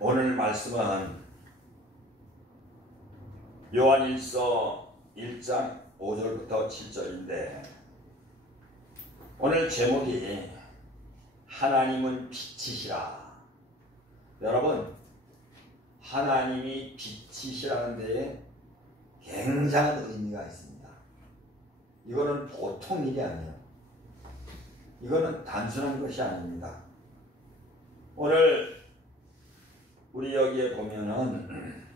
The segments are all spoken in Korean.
오늘 말씀은 요한일서 1장 5절부터 7절인데 오늘 제목이 하나님은 빛이시라. 여러분, 하나님이 빛이시라는 데에 굉장한 의미가 있습니다. 이거는 보통 일이 아니에요. 이거는 단순한 것이 아닙니다. 오늘 우리 여기에 보면은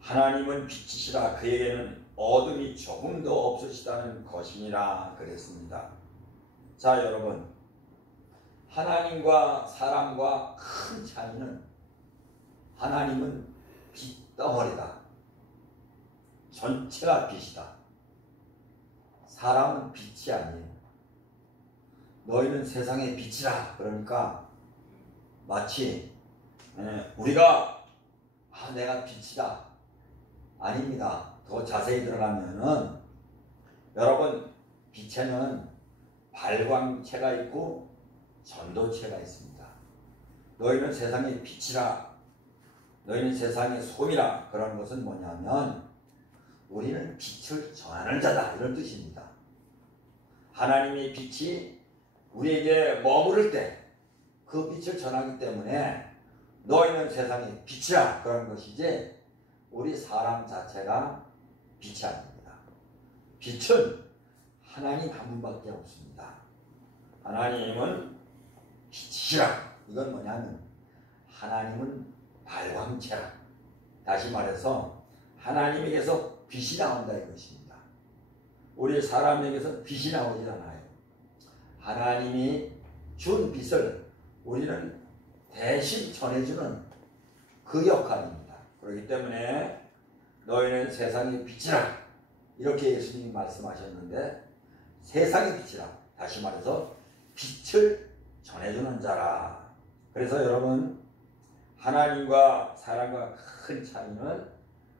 하나님은 빛이시라, 그에게는 어둠이 조금도 없으시다는 것이니라 그랬습니다. 자, 여러분, 하나님과 사람과 큰 차이는 하나님은 빛덩어리다. 전체가 빛이다. 사람은 빛이 아니에요. 너희는 세상의 빛이라. 그러니까 마치 우리가 내가 빛이다. 아닙니다. 더 자세히 들어가면은 여러분, 빛에는 발광체가 있고 전도체가 있습니다. 너희는 세상의 빛이라, 너희는 세상의 소이라. 그런 것은 뭐냐면 우리는 빛을 전하는 자다, 이런 뜻입니다. 하나님의 빛이 우리에게 머무를 때 그 빛을 전하기 때문에 너희는 세상의 빛이라, 그런 것이지 우리 사람 자체가 빛이 아닙니다. 빛은 하나님 한 분밖에 없습니다. 하나님은 빛이라. 이건 뭐냐면 하나님은 발광체라. 다시 말해서 하나님에게서 빛이 나온다, 이것입니다. 우리 사람에게서 빛이 나오지 않아요. 하나님이 준 빛을 우리는 대신 전해주는 그 역할입니다. 그렇기 때문에 너희는 세상의 빛이라, 이렇게 예수님이 말씀하셨는데, 세상의 빛이라, 다시 말해서 빛을 전해주는 자라. 그래서 여러분, 하나님과 사람과 큰 차이는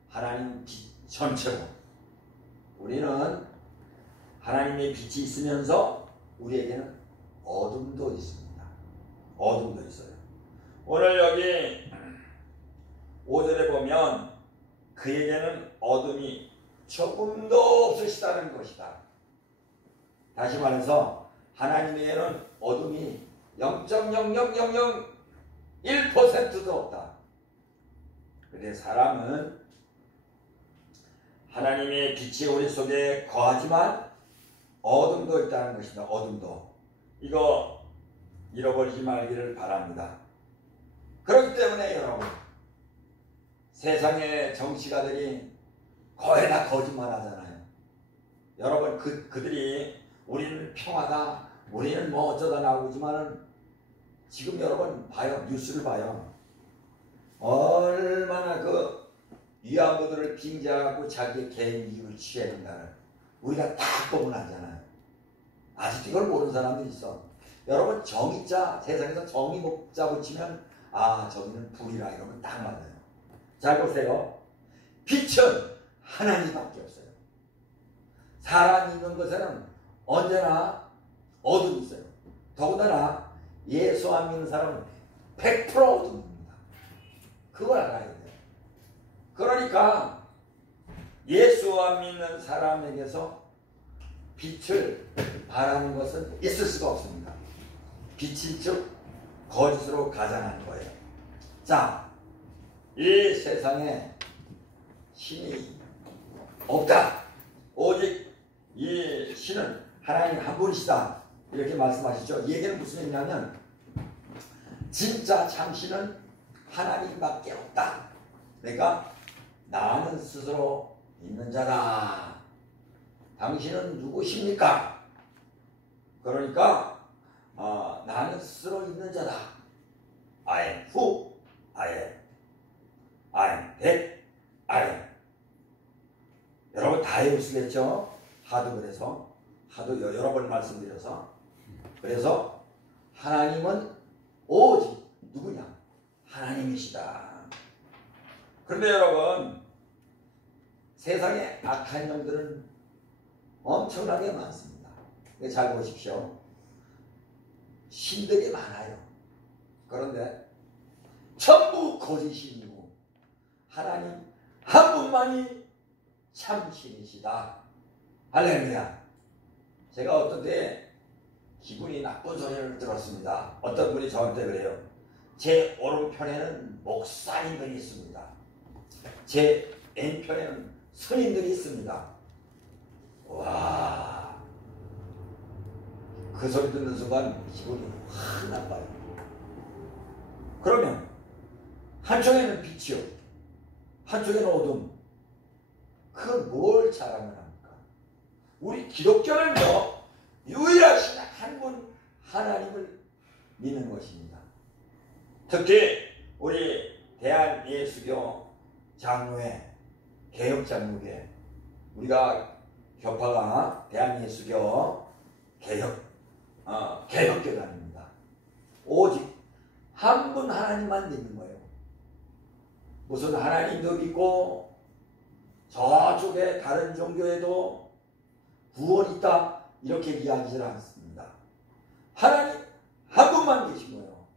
하나님 빛 전체로, 우리는 하나님의 빛이 있으면서 우리에게는 어둠도 있습니다. 어둠도 있어요. 오늘 여기 5절에 보면 그에게는 어둠이 조금도 없으시다는 것이다. 다시 말해서 하나님에게는 어둠이 0.00001%도 없다. 그런데 사람은 하나님의 빛이 우리 속에 거하지만 어둠도 있다는 것이다. 어둠도. 이거 잃어버리지 말기를 바랍니다. 그렇기 때문에 여러분, 세상의 정치가들이 거의 다 거짓말 하잖아요. 여러분, 그들이 우리는 평화다, 우리는 뭐 어쩌다 나오지만은 지금 여러분 봐요. 뉴스를 봐요. 얼마나 그 위안부들을 빙자하고 자기의 개인 이익을 취해야 된다는, 우리가 다 거부하잖아요. 아직도 이걸 모르는 사람들이 있어. 여러분, 정의자, 세상에서 정의 목자 붙이면 저기는 불이라, 이러면 딱 맞아요. 잘 보세요. 빛은 하나님밖에 없어요. 사람이 있는 것에는 언제나 어둠이 있어요. 더군다나 예수 안 믿는 사람은 100% 어둠입니다. 그걸 알아야 돼요. 그러니까 예수 안 믿는 사람에게서 빛을 바라는 것은 있을 수가 없습니다. 빛인 즉 거짓으로 가장하는 거예요. 자, 이 세상에 신이 없다. 오직 이 신은 하나님 한 분이시다. 이렇게 말씀하시죠. 이 얘기는 무슨 얘기냐면 진짜 참신은 하나님밖에 없다. 그러니까 나는 스스로 있는 자다. 당신은 누구십니까? 그러니까 나는 스스로 있는 자다. I am who I am. I am that I am. 여러분 다 해보시겠죠? 하도 그래서 하도 여러 번 말씀드려서, 그래서 하나님은 오직 누구냐? 하나님이시다. 그런데 여러분, 세상에 악한 영들은 엄청나게 많습니다. 잘 보십시오. 신들이 많아요. 그런데 전부 거짓이고 하나님 한 분만이 참신이시다. 할렐루야. 제가 어떤 때 기분이 나쁜 소리를 들었습니다. 어떤 분이 저한테 그래요. 제 오른편에는 목사님들이 있습니다. 제 왼편에는 스님들이 있습니다. 와, 그 소리 듣는 순간 기분이 확 나빠요. 그러면 한쪽에는 빛이요, 한쪽에는 어둠. 그건 뭘 자랑을 합니까? 우리 기독교는요, 유일하신 한 분 하나님을 믿는 것입니다. 특히 우리 대한예수교 장로회, 개혁장로회, 우리가 교파가 대한예수교 개혁교단입니다. 오직 한 분 하나님만 믿는 거예요. 무슨 하나님도 믿고 저쪽에 다른 종교에도 구원이 있다 이렇게 이야기를 않습니다. 하나님 한 분만 계신 거예요.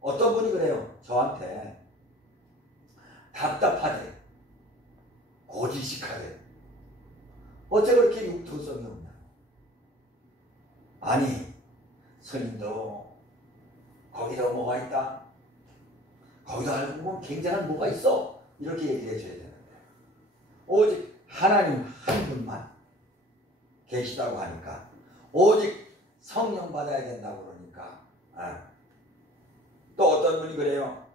어떤 분이 그래요. 저한테 답답하대, 고지식하대, 어째 그렇게 융통성이 없냐. 아니, 스님도 거기다 뭐가 있다, 거기다 알고 보면 굉장한 뭐가 있어, 이렇게 얘기를 해줘야 되는데 오직 하나님 한 분만 계시다고 하니까, 오직 성령 받아야 된다고 그러니까, 또 어떤 분이 그래요.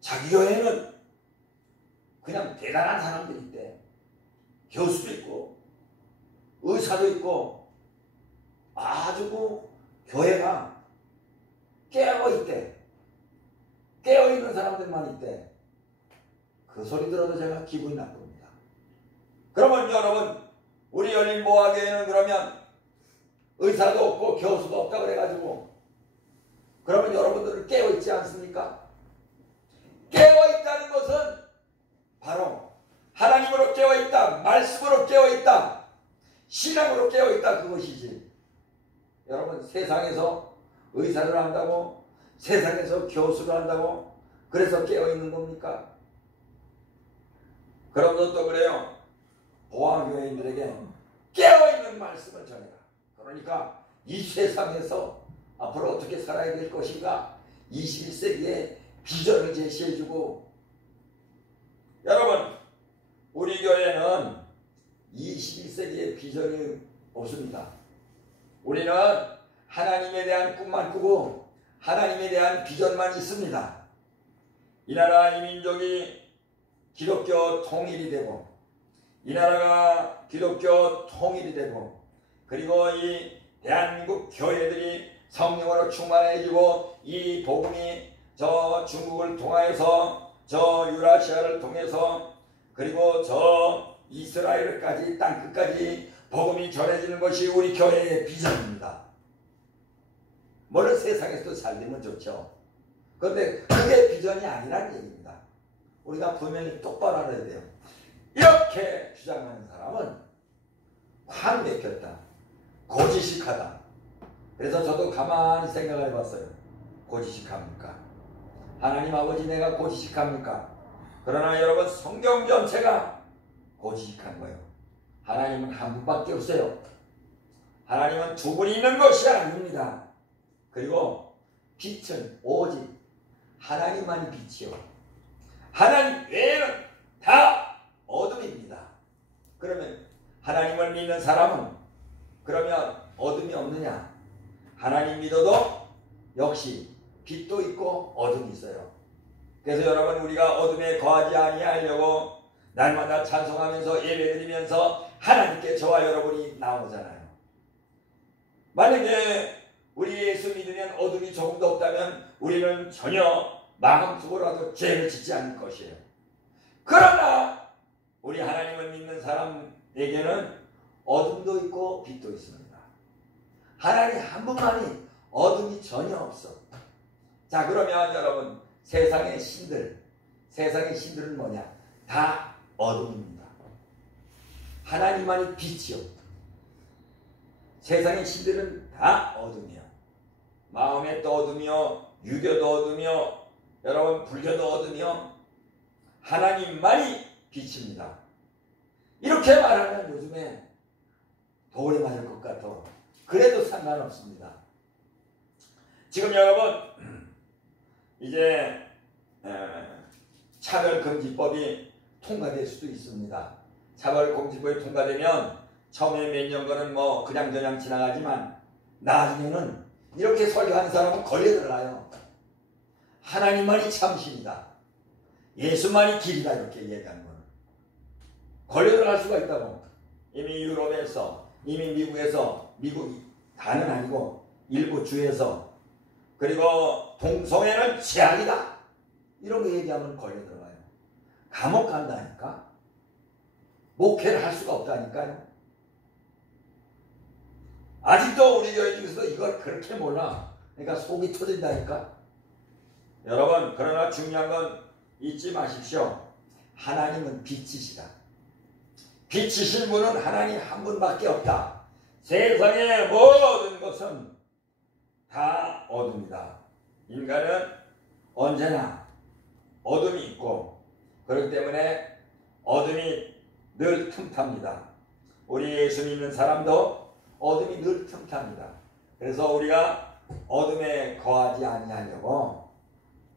자기 교회는 그냥 대단한 사람들이 있대. 교수도 있고 의사도 있고 아주 교회가 깨어있대. 깨어있는 사람들만 있대. 그 소리 들어도 제가 기분이 나쁩니다. 그러면 여러분, 우리 열린보화교회는 그러면 의사도 없고 교수도 없다 그래가지고, 그러면 여러분들은 깨어있지 않습니까? 깨어있다는 것은 바로 하나님으로 깨어있다, 말씀으로 깨어있다, 신앙으로 깨어있다, 그것이지. 여러분, 세상에서 의사를 한다고, 세상에서 교수를 한다고 그래서 깨어있는 겁니까? 그러면서 또 그래요. 보화교회인들에게 깨어있는 말씀을 전해라. 그러니까 이 세상에서 앞으로 어떻게 살아야 될 것인가, 21세기의 비전을 제시해주고. 여러분, 우리 교회는 21세기의 비전이 없습니다. 우리는 하나님에 대한 꿈만 꾸고 하나님에 대한 비전만 있습니다. 이 나라 이 민족이 기독교 통일이 되고, 이 나라가 기독교 통일이 되고, 그리고 이 대한민국 교회들이 성령으로 충만해지고, 이 복음이 저 중국을 통하여서 저 유라시아를 통해서 그리고 저 이스라엘까지 땅끝까지 복음이 전해지는 것이 우리 교회의 비전입니다. 물론 세상에서도 잘 되면 좋죠. 그런데 그게 비전이 아니라는 얘기입니다. 우리가 분명히 똑바로 알아야 돼요. 이렇게 주장하는 사람은 확 맥혔다, 고지식하다. 그래서 저도 가만히 생각을 해봤어요. 고지식합니까? 하나님 아버지, 내가 고지식합니까? 그러나 여러분, 성경 전체가 고지식한 거예요. 하나님은 한 분밖에 없어요. 하나님은 두 분이 있는 것이 아닙니다. 그리고 빛은 오직 하나님만이 빛이요, 하나님 외에는 다 어둠입니다. 그러면 하나님을 믿는 사람은 그러면 어둠이 없느냐? 하나님 믿어도 역시 빛도 있고 어둠이 있어요. 그래서 여러분, 우리가 어둠에 거하지 아니하려고 날마다 찬송하면서 예배드리면서 하나님께 저와 여러분이 나오잖아요. 만약에 우리 예수 믿으면 어둠이 조금도 없다면 우리는 전혀 마음속으로라도 죄를 짓지 않을 것이에요. 그러나 우리 하나님을 믿는 사람에게는 어둠도 있고 빛도 있습니다. 하나님 한 분만이 어둠이 전혀 없어. 자, 그러면 여러분, 세상의 신들은 뭐냐? 다 어둠입니다. 하나님만이 빛이요. 세상의 신들은 다 어둠이요. 마음의 또 어둠이요, 유교도 어둠이요, 여러분 불교도 어둠이요 하나님만이 빛입니다. 이렇게 말하면 요즘에 돌에 맞을 것 같아. 그래도 상관없습니다. 지금 여러분 이제 차별금지법이 통과될 수도 있습니다. 차별금지법이 통과되면 처음에 몇 년간은 뭐 그냥저냥 지나가지만 나중에는 이렇게 설교하는 사람은 걸려들어가요. 하나님만이 참신이다. 예수만이 길이다. 이렇게 얘기하는 거는 걸려들어갈 수가 있다고. 이미 유럽에서, 이미 미국에서, 미국이 다는 아니고 일부 주에서, 그리고 동성애는 죄악이다. 이런 거 얘기하면 걸려들어가요. 감옥 간다니까. 목회를 할 수가 없다니까요. 아직도 우리 교회 중에서 이걸 그렇게 몰라. 그러니까 속이 터진다니까. 여러분 그러나 중요한 건 잊지 마십시오. 하나님은 빛이시다. 빛이신 분은 하나님 한 분밖에 없다. 세상의 모든 것은 다 어둠이다. 인간은 언제나 어둠이 있고 그렇기 때문에 어둠이 늘 틈탑니다. 우리 예수 믿는 사람도 어둠이 늘 틈탑니다. 그래서 우리가 어둠에 거하지 아니하려고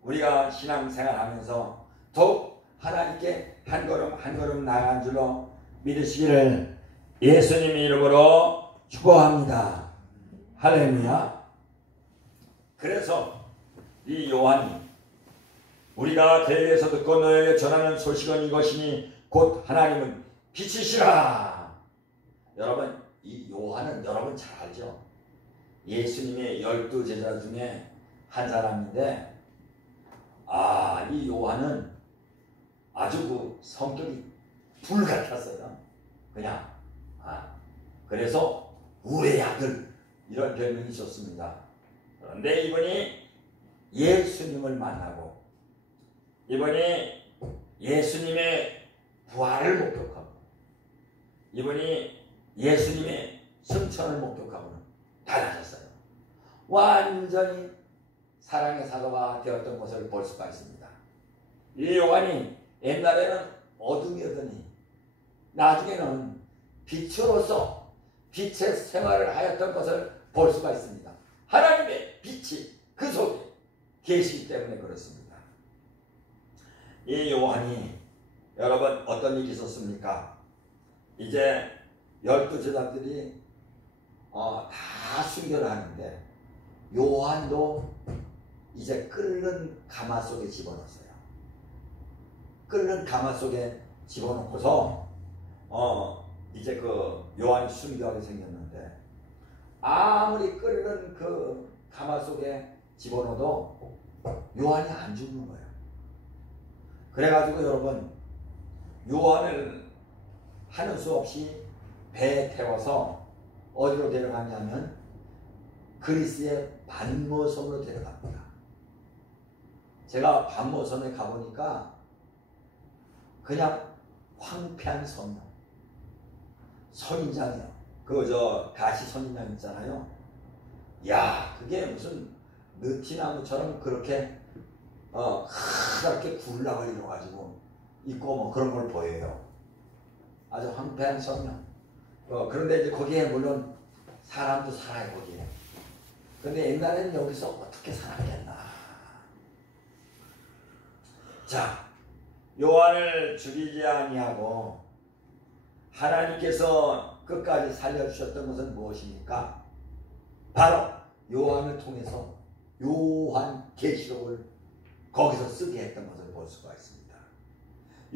우리가 신앙생활하면서 더욱 하나님께 한 걸음 한 걸음 나아간 줄로 믿으시기를 예수님의 이름으로 축복합니다. 할렐루야. 그래서 이 요한이 우리가 대회에서 듣고 너에게 전하는 소식은 이것이니 곧 하나님은 빛이시라. 여러분 이 요한은 여러분 잘 알죠. 예수님의 12 제자 중에 한 사람인데 이 요한은 아주 그 성격이 불 같았어요. 그냥 그래서 우의 아들 이런 별명이 있었습니다. 그런데 이분이 예수님을 만나고 이분이 예수님의 부활을 목격하고 이분이 예수님의 승천을 목격하고는 달라졌어요. 완전히 사랑의 사도가 되었던 것을 볼 수가 있습니다. 이 요한이 옛날에는 어둠이었더니 나중에는 빛으로서 빛의 생활을 하였던 것을 볼 수가 있습니다. 하나님의 빛이 그 속에 계시기 때문에 그렇습니다. 이 요한이 여러분 어떤 일이 있었습니까? 이제 12 제자들이 다 순교를 하는데 요한도 이제 끓는 가마 속에 집어넣었어요. 끓는 가마 속에 집어넣고서 이제 그 요한이 순교하게 생겼는데 아무리 끓는 그 가마 속에 집어넣어도 요한이 안 죽는 거예요. 그래가지고 여러분 요한을 하는 수 없이 배에 태워서 어디로 데려가냐면 그리스의 반모섬으로 데려갑니다. 제가 반모섬에 가보니까 그냥 황폐한 섬이요. 선인장이요. 그 가시 선인장 있잖아요. 야, 그게 무슨 느티나무처럼 그렇게 하얗게 굴락을 이뤄가지고 있고 뭐 그런 걸 보여요. 아주 황폐한 섬이요. 그런데 이제 거기에 물론 사람도 살아요 거기에. 근데 옛날에는 여기서 어떻게 살았겠나. 자, 요한을 죽이지 아니하고 하나님께서 끝까지 살려주셨던 것은 무엇입니까? 바로 요한을 통해서 요한계시록을 거기서 쓰게 했던 것을 볼 수가 있습니다.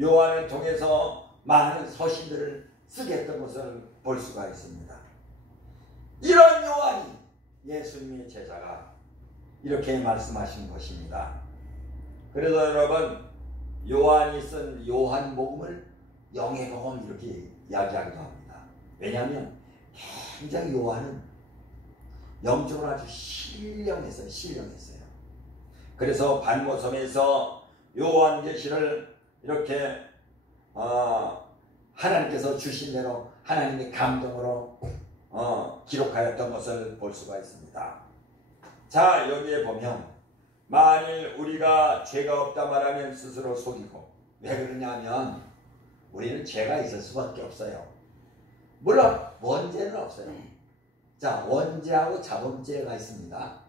요한을 통해서 많은 서신들을 쓰게 했던 것을 볼 수가 있습니다. 이런 요한이 예수님의 제자가 이렇게 말씀하신 것입니다. 그래서 여러분 요한이 쓴 요한복음을 영예복음 이렇게 이야기하기도 합니다. 왜냐하면 굉장히 요한은 영적으로 아주 신령했어요. 그래서 반모섬에서 요한계시를 이렇게 하나님께서 주신 대로 하나님의 감동으로 기록하였던 것을 볼 수가 있습니다. 자, 여기에 보면 만일 우리가 죄가 없다 말하면 스스로 속이고, 왜 그러냐면 우리는 죄가 있을 수밖에 없어요. 물론 원죄는 없어요. 자, 원죄하고 자범죄가 있습니다.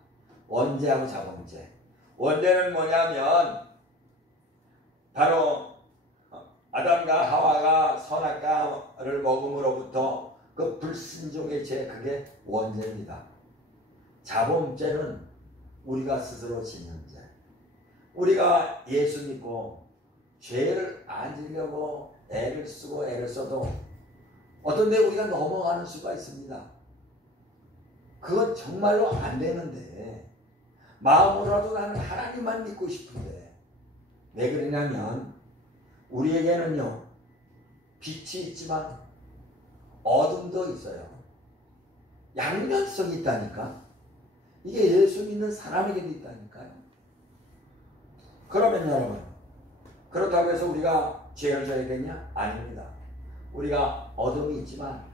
원죄하고 자범죄. 원죄는 뭐냐면 바로 아담과 하와가 선악과를 먹음으로부터 그 불순종의 죄, 그게 원죄입니다. 자범죄는 우리가 스스로 짓는 죄. 우리가 예수 믿고 죄를 안 지려고 애를 쓰고 애를 써도 어떤 데 우리가 넘어가는 수가 있습니다. 그건 정말로 안 되는데, 마음으로라도 나는 하나님만 믿고 싶은데, 왜 그러냐면 우리에게는요 빛이 있지만 어둠도 있어요. 양면성이 있다니까. 이게 예수 믿는 사람에게도 있다니까요. 그러면 여러분, 그렇다고 해서 우리가 죄를 져야 되냐? 아닙니다. 우리가 어둠이 있지만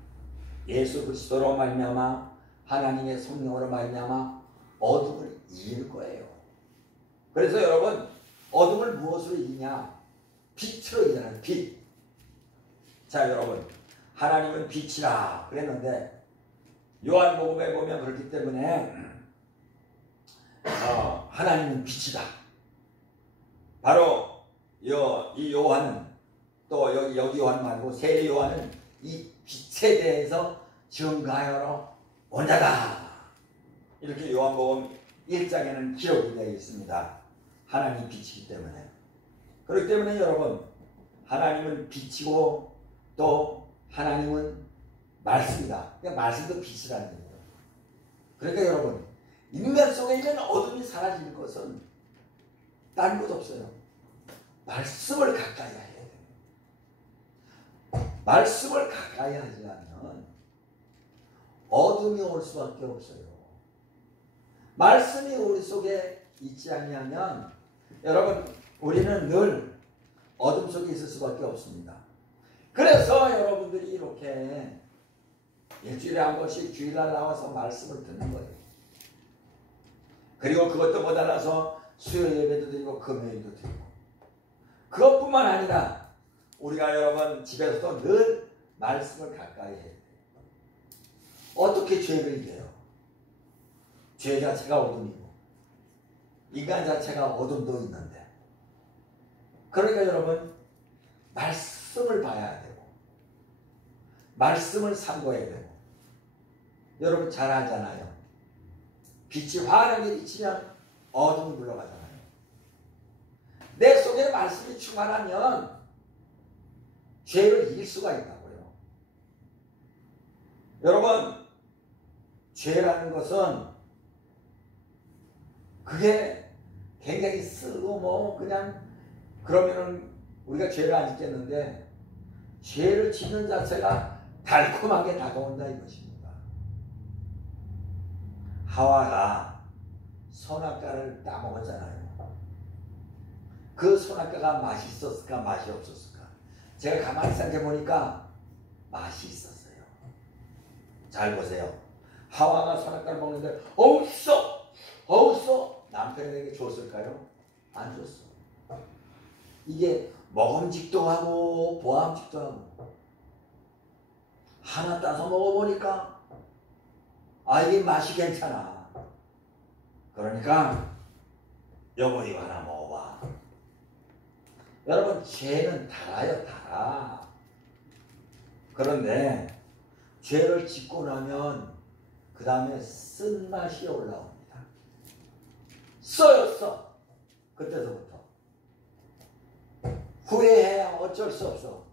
예수 그리스도로 말미암아 하나님의 성령으로 말미암아 어둠을 이길 거예요. 그래서 여러분, 어둠을 무엇으로 이기냐? 빛으로 이기잖아요. 빛. 자, 여러분, 하나님은 빛이라 그랬는데 요한복음에 보면 그렇기 때문에 하나님은 빛이다. 바로 이 요한은, 또 여기 요한 말고 세례 요한은 이 빛에 대해서 증거하여 온자다. 이렇게 요한복음 1장에는 기록이 되어 있습니다. 하나님이 빛이기 때문에. 그렇기 때문에 여러분, 하나님은 빛이고 또 하나님은 말씀이다. 그러니까 말씀도 빛이라는 거예요. 그러니까 여러분, 인간 속에 있는 어둠이 사라질 것은 딴 것 없어요. 말씀을 가까이 해야 돼요. 말씀을 가까이 하지 않으면 어둠이 올 수밖에 없어요. 말씀이 우리 속에 있지 아니하면 여러분, 우리는 늘 어둠 속에 있을 수밖에 없습니다. 그래서 여러분들이 이렇게 일주일에 한 번씩 주일날 나와서 말씀을 듣는 거예요. 그리고 그것도 못 알아서 수요일 예배도 드리고 금요일도 드리고, 그것뿐만 아니라 우리가 여러분 집에서도 늘 말씀을 가까이 해야 돼요. 어떻게 죄를 이겨요? 죄 자체가 어둠이고 인간 자체가 어둠도 있는데, 그러니까 여러분 말씀을 봐야 되고 말씀을 삼고해야 되고, 여러분 잘 알잖아요. 빛이 환하게 비치면 어둠이 물러가잖아요. 내 속에 말씀이 충만하면 죄를 이길 수가 있다고요. 여러분, 죄라는 것은 그게 굉장히 쓰고 뭐 그냥 그러면은 우리가 죄를 안 짓겠는데, 죄를 짓는 자체가 달콤하게 다가온다 이것입니다. 하와가 선악과를 따먹었잖아요. 그 선악과가 맛이 있었을까 맛이 없었을까? 제가 가만히 생각해 보니까 맛이 있었어요. 잘 보세요. 하와가 선악과를 먹는데 없어 남편에게 줬을까요? 안 줬어. 이게 먹음직도 하고 보암직도 하고, 하나 따서 먹어보니까 이게 맛이 괜찮아. 그러니까 여보 이거 하나 먹어봐. 여러분, 죄는 달아요, 달아. 그런데 죄를 짓고 나면 그 다음에 쓴맛이 올라옵니다. 써요. 그때서부터 후회해야 어쩔 수 없어.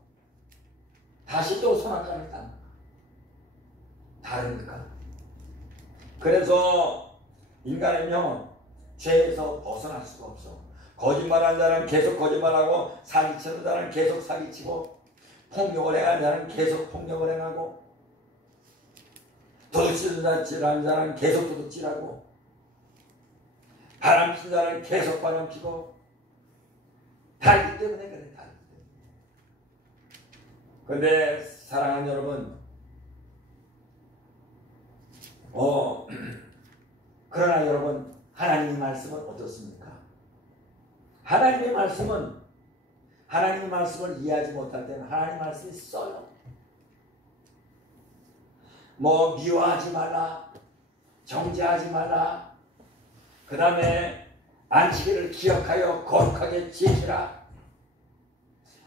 다시 또 선악과를 따는 거야. 다릅니까? 그래서 인간은요 죄에서 벗어날 수가 없어. 거짓말하는 자는 계속 거짓말하고, 사기치는 자는 계속 사기치고, 폭력을 행하는 자는 계속 폭력을 행하고, 도둑질하는 자는 계속 도둑질하고, 바람 피는 자는 계속 바람 피고, 달기 때문에 그래, 달기 때문에. 그런데 사랑하는 여러분, 그러나 여러분, 하나님의 말씀은 어떻습니까? 하나님의 말씀을 이해하지 못할 때는 하나님의 말씀이 써요. 뭐 미워하지 말라, 정죄하지 말라, 그 다음에 안식일을 기억하여 거룩하게 지키라.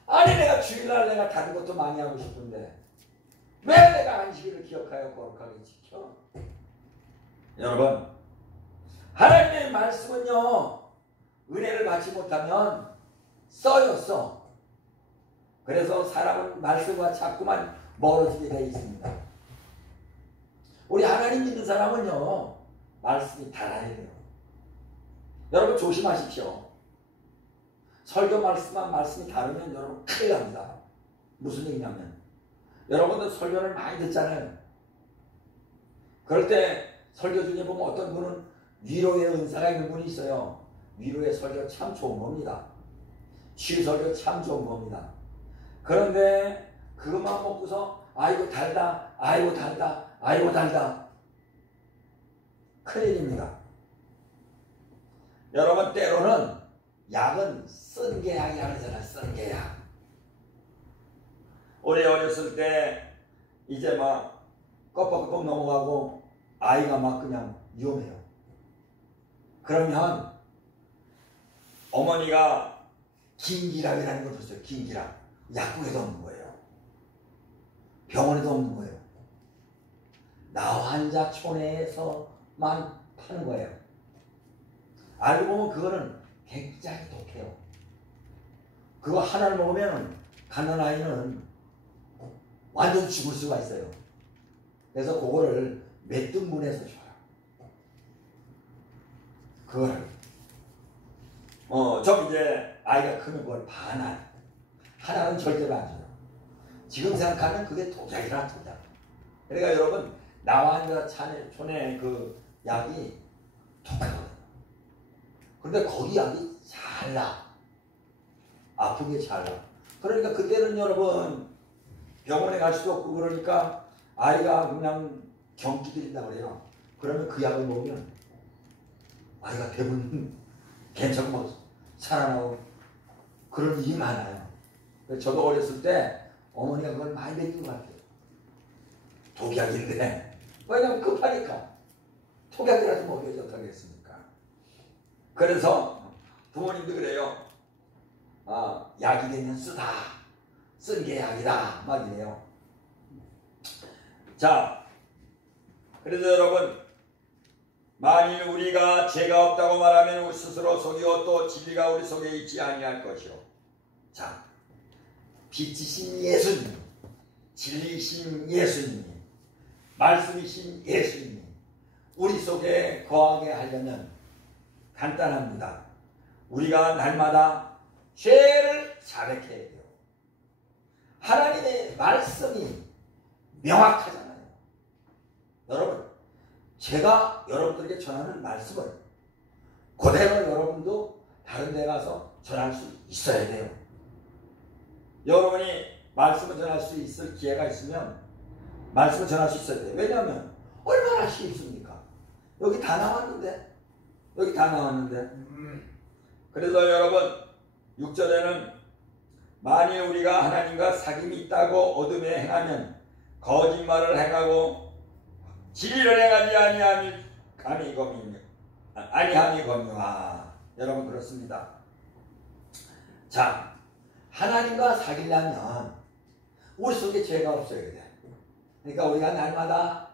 아니 내가 주일날 내가 다른 것도 많이 하고 싶은데 왜 내가 안식일을 기억하여 거룩하게 지켜? 여러분, 하나님의 말씀은요 은혜를 받지 못하면 써. 그래서 사람은 말씀과 자꾸만 멀어지게 되어 있습니다. 우리 하나님 믿는 사람은요 말씀이 달아야 돼요. 여러분 조심하십시오. 설교 말씀이 다르면 여러분 큰일 납니다. 무슨 얘기냐면 여러분들 설교를 많이 듣잖아요. 그럴 때 설교 중에 보면 어떤 분은 위로의 은사가 있는 분이 있어요. 위로의 설교 참 좋은 겁니다. 치유 설교 참 좋은 겁니다. 그런데 그것만 먹고서 아이고 달다, 아이고 달다, 아이고 달다. 큰일입니다. 여러분 때로는 약은 쓴 게 약이 아니잖아요. 쓴 게 약. 우리 어렸을 때 이제 막 껍벅껍벅 넘어가고 아이가 막 그냥 위험해요. 그러면 어머니가 긴기락이라는 걸 줬어요. 긴기락. 약국에도 없는 거예요. 병원에도 없는 거예요. 나환자촌에서만 파는 거예요. 알고 보면 그거는 굉장히 독해요. 그거 하나를 먹으면 가는 아이는 완전 죽을 수가 있어요. 그래서 그거를 몇 등분해서 줘요. 그거를 좀 이제 아이가 크면 그걸 반알. 하나는 절대로 안 줘요. 지금 생각하면 그게 독약이라 독약. 그러니까 여러분 나환자촌의 그 약이 독하거든요. 그런데 거기 약이 잘 나. 아프게 잘 나. 그러니까 그때는 여러분 병원에 갈 수도 없고 그러니까 아이가 그냥 경기 들인다고 그래요. 그러면 그 약을 먹으면 아이가 대부분 괜찮고 막 살아나고 그런 일이 많아요. 저도 어렸을 때 어머니가 그걸 많이 먹인 것 같아요. 독약인데 왜냐면 급하니까 독약이라도 먹여야지 어떡하겠습니까? 그래서 부모님도 그래요. 약이 되면 쓰다. 쓴 게 약이다. 막 이래요. 자, 그래서 여러분 만일 우리가 죄가 없다고 말하면 우리 스스로 속이고 또 진리가 우리 속에 있지 아니할 것이요. 자, 빛이신 예수님, 진리이신 예수님, 말씀이신 예수님 우리 속에 거하게 하려면 간단합니다. 우리가 날마다 죄를 자백해야 돼요. 하나님의 말씀이 명확하잖아요. 여러분, 제가 여러분들에게 전하는 말씀을 그대로 여러분도 다른 데 가서 전할 수 있어야 돼요. 여러분이 말씀을 전할 수 있을 기회가 있으면 말씀을 전할 수 있어야 돼요. 왜냐하면 얼마나 쉽습니까? 여기 다 나왔는데 그래서 여러분 6절에는 만일 우리가 하나님과 사귐이 있다고 어둠에 행하면 거짓말을 행하고 진리를 행하지 아니함이 거니와. 여러분 그렇습니다. 자, 하나님과 사귀려면 우리 속에 죄가 없어야 돼. 그러니까 우리가 날마다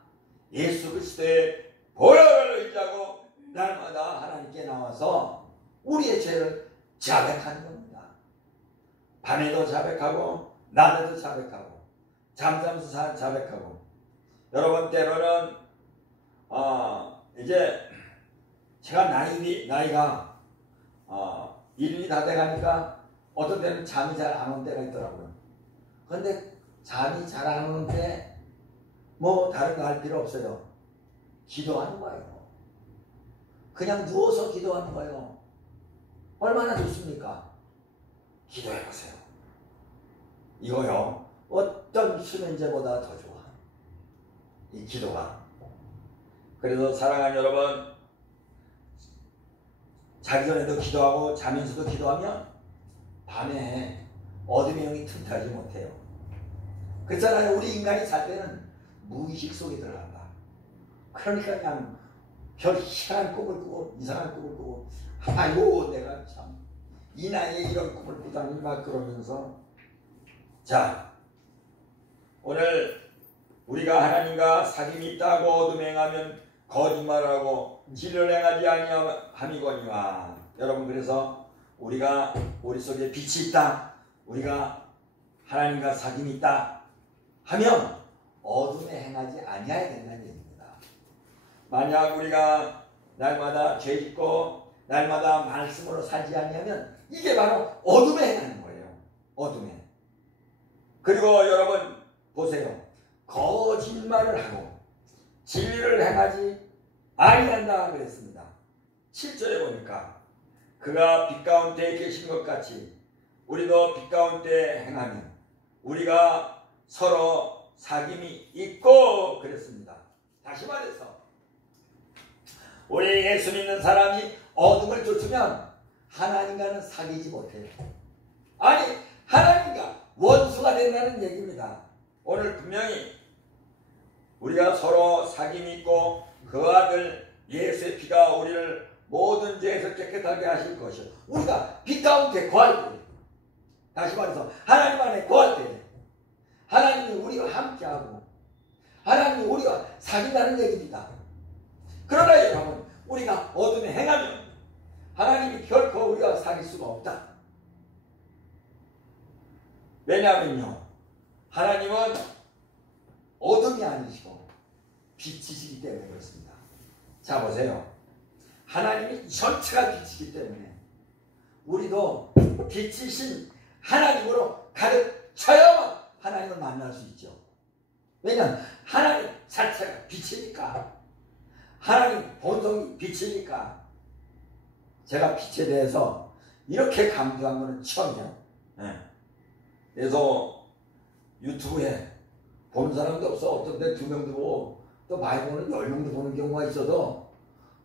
예수 그리스도의 보혈을 의지하고 날마다 하나님께 나와서 우리의 죄를 자백하는 겁니다. 밤에도 자백하고 낮에도 자백하고 잠자면서 자백하고. 여러분 때로는 이제 제가 나이가 일이 다 돼가니까 어떤 때는 잠이 잘 안 오는 때가 있더라고요. 그런데 잠이 잘 안 오는데 뭐 다른 거 할 필요 없어요. 기도하는 거예요. 그냥 누워서 기도하는 거예요. 얼마나 좋습니까? 기도해보세요. 이거요 어떤 수면제보다 더 좋아. 이 기도가. 그래서 사랑하는 여러분, 자기 전에도 기도하고 자면서도 기도하면 밤에 어둠의 영이 틈타지 못해요. 그렇잖아요. 우리 인간이 살 때는 무의식 속에 들어간다. 그러니까 그냥 별 희한한 꿈을 꾸고 이상한 꿈을 꾸고 아이고 내가 참 이 나이에 이런 꿈을 꾸다니 막 그러면서 자 오늘 우리가 하나님과 사귐이 있다고 어둠에 행하면 거짓말하고 진리를 행하지 아니함이거니와. 여러분 그래서 우리가 우리 속에 빛이 있다, 우리가 하나님과 사귐이 있다 하면 어둠에 행하지 아니해야 된다는 얘기입니다. 만약 우리가 날마다 죄짓고 날마다 말씀으로 살지 아니하면 이게 바로 어둠에 행하는 거예요. 어둠에. 그리고 여러분 보세요. 거짓말을 하고 진리를 행하지 아니한다 그랬습니다. 7절에 보니까 그가 빛 가운데 계신 것 같이 우리도 빛 가운데 행하면 우리가 서로 사귐이 있고 그랬습니다. 다시 말해서 우리 예수 믿는 사람이 어둠을 쫓으면 하나님과는 사귀지 못해요. 아니 하나님과 원수가 된다는 얘기입니다. 오늘 분명히 우리가 서로 사귐이 있고 그 아들 예수의 피가 우리를 모든 죄에서 깨끗하게 하실 것이요. 우리가 빛 가운데 거할 때, 다시 말해서 하나님 안에 거할 때 하나님이 우리와 함께하고 하나님이 우리와 사귄다는 얘기입니다. 그러나 여러분 우리가 어둠에 행하면 하나님이 결코 우리와 사귈 수가 없다. 왜냐하면요 하나님은 어둠이 아니시고 빛이시기 때문에 그렇습니다. 자 보세요. 하나님이 전체가 빛이기 때문에 우리도 빛이신 하나님으로 가득 차야만 하나님을 만날 수 있죠. 왜냐하면 하나님 자체가 빛이니까, 하나님 본성이 빛이니까. 제가 빛에 대해서 이렇게 강조한 것은 처음이에요. 그래서 유튜브에 보는 사람도 없어. 어떤 데 2명도 보고 또 많이 보는 10명도 보는 경우가 있어도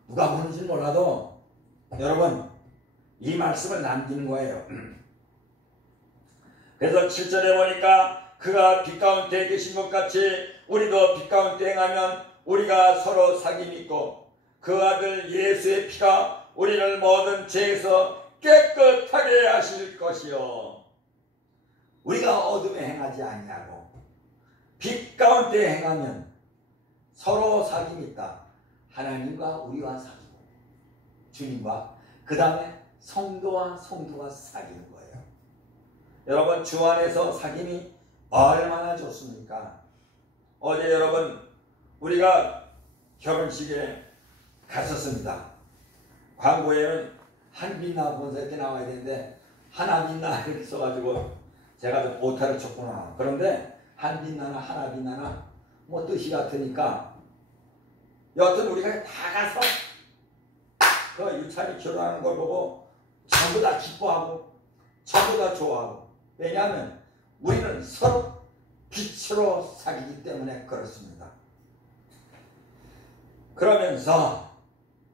누가 보는지 몰라도 여러분 이 말씀을 남기는 거예요. 그래서 7절에 보니까 그가 빛 가운데 계신 것 같이 우리도 빛 가운데 행하면 우리가 서로 사귐이 있고 그 아들 예수의 피가 우리를 모든 죄에서 깨끗하게 하실 것이요. 우리가 어둠에 행하지 아니하고 빛 가운데 행하면 서로 사귐이 있다. 하나님과 우리와 사귀고 주님과 그 다음에 성도와 사귀는 거예요. 여러분 주 안에서 사귐이 얼마나 좋습니까? 어제 여러분 우리가 결혼식에 갔었습니다. 광고에는 한빛나 본사 이렇게 나와야 되는데 하나빛나 이렇게 써가지고 제가 좀 오타를 쳤구나. 그런데 한빛나나 하나빛나나 뭐 뜻이 같으니까 여하튼 우리가 다 가서 그 유찬이 결혼하는 걸 보고 전부 다 기뻐하고 전부 다 좋아하고. 왜냐하면 우리는 서로 빛으로 사귀기 때문에 그렇습니다. 그러면서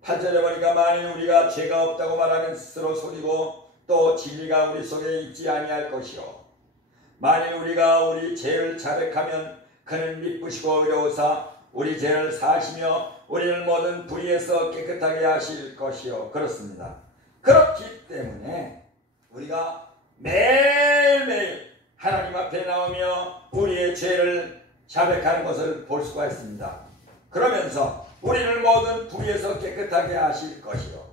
8절에 보니까 만일 우리가 죄가 없다고 말하면 스스로 속이고 또 진리가 우리 속에 있지 아니할 것이요. 만일 우리가 우리 죄를 자백하면 그는 미쁘시고 의로우사 우리 죄를 사하시며 우리를 모든 불의에서 깨끗하게 하실 것이요. 그렇습니다. 그렇기 때문에 우리가 매일매일 하나님 앞에 나오며 우리의 죄를 자백하는 것을 볼 수가 있습니다. 그러면서 우리를 모든 불의에서 깨끗하게 하실 것이요.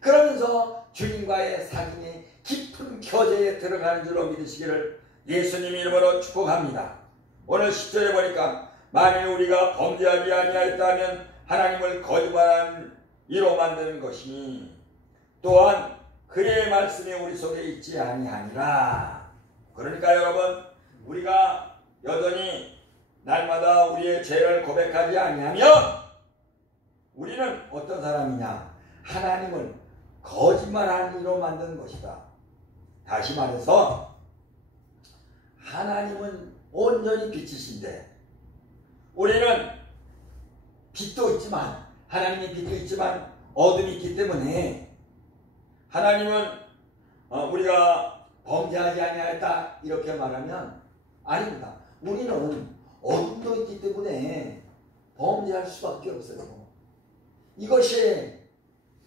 그러면서 주님과의 사귐이 깊은 교제에 들어가는 줄로 믿으시기를 예수님 이름으로 축복합니다. 오늘 10절에 보니까 만일 우리가 범죄하지 아니하였다면 하나님을 거짓말한 이로 만드는 것이니 또한 그의 말씀이 우리 속에 있지 아니하니라. 그러니까 여러분 우리가 여전히 날마다 우리의 죄를 고백하지 아니하면 우리는 어떤 사람이냐? 하나님을 거짓말하는 이로 만드는 것이다. 다시 말해서 하나님은 온전히 빛이신데 우리는 빛도 있지만 하나님의 빛도 있지만 어둠이 있기 때문에 하나님은 우리가 범죄하지 아니하였다 이렇게 말하면 아닙니다. 우리는 어둠도 있기 때문에 범죄할 수밖에 없어요. 이것이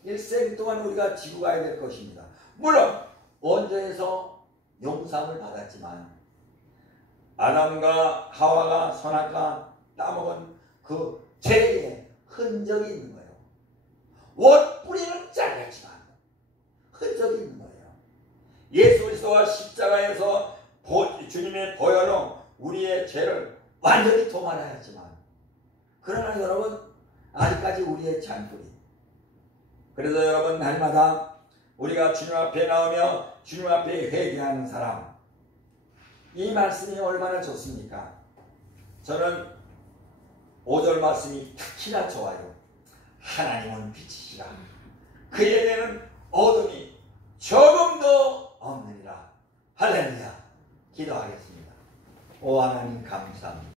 일생 동안 우리가 지고 가야 될 것입니다. 물론 원죄에서 용서함을 받았지만 아담과 하와가 선악과 따먹은 그 죄의 흔적이 있는 거예요. 원 뿌리는 잘렸지만 흔적이 있는 거예요. 예수 그리스도와 십자가에서 주님의 보혈로 우리의 죄를 완전히 도말하였지만 그러나 여러분 아직까지 우리의 잔뿌리. 그래서 여러분 날마다 우리가 주님 앞에 나오며 주님 앞에 회개하는 사람, 이 말씀이 얼마나 좋습니까? 저는 5절 말씀이 특히나 좋아요. 하나님은 빛이시라 그에게는 어둠이 조금도 없느니라. 할렐루야. 기도하겠습니다. 오 하나님 감사합니다.